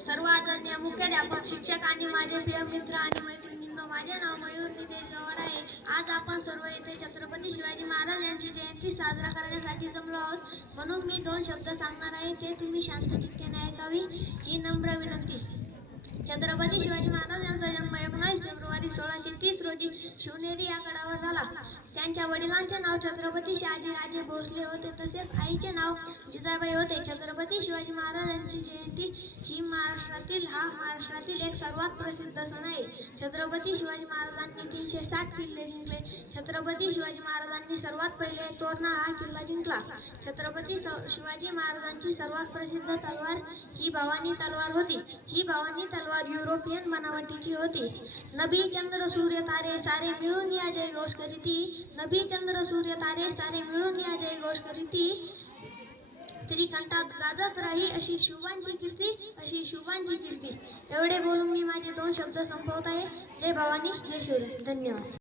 सर्व आदरणीय मुख्याध्यापक, शिक्षक आणि माझे प्रिय मित्र आणि मैत्रिणींनो, माझे नाव मयूर नितेश गवड आहे. आज आपण सर्व येथे छत्रपती शिवाजी महाराज यांची जयंती साजरा करण्यासाठी जमलो आहोत. म्हणून मी 2 शब्द सांगणार आहे, ते तुम्ही शांत चित्ताने ऐकावी ही नम्र विनंती. छत्रपती शिवाजी महाराज यांचा जन्म 19 फेब्रुवारी 1630 रोजी शिवनेरी या गडावर झाला. त्यांच्या वडिलांचे नाव छत्रपती शहाजीराजे भोसले होते, तसेच आईचे नाव जिजाबाई होते. छत्रपती शिवाजी महाराजांची जयंती ही महाराष्ट्रातील एक सर्वात प्रसिद्ध सण आहे. छत्रपती शिवाजी महाराजांनी 360 किल्ले जिंकले. छत्रपती शिवाजी महाराजांनी सर्वात पहिले तोरणा हा किल्ला जिंकला. छत्रपती शिवाजी महाराजांची सर्वात प्रसिद्ध तलवार ही भवानी तलवार होती. ही भवानी तलवार युरोपियन बनावटीची होती. नभी चंद्र सूर्य तारे सारे मिळून या जय घोष करीती. नभी चंद्र सूर्य तारे सारे मिळून या जय घोष करीती. त्रिकंठात गाजत राही अशी शुभांची कीर्ती, अशी शुभांची कीर्ती. एवढे बोलून मी माझे 2 शब्द संपवत आहे. जय भवानी, जय शिवराय. धन्यवाद.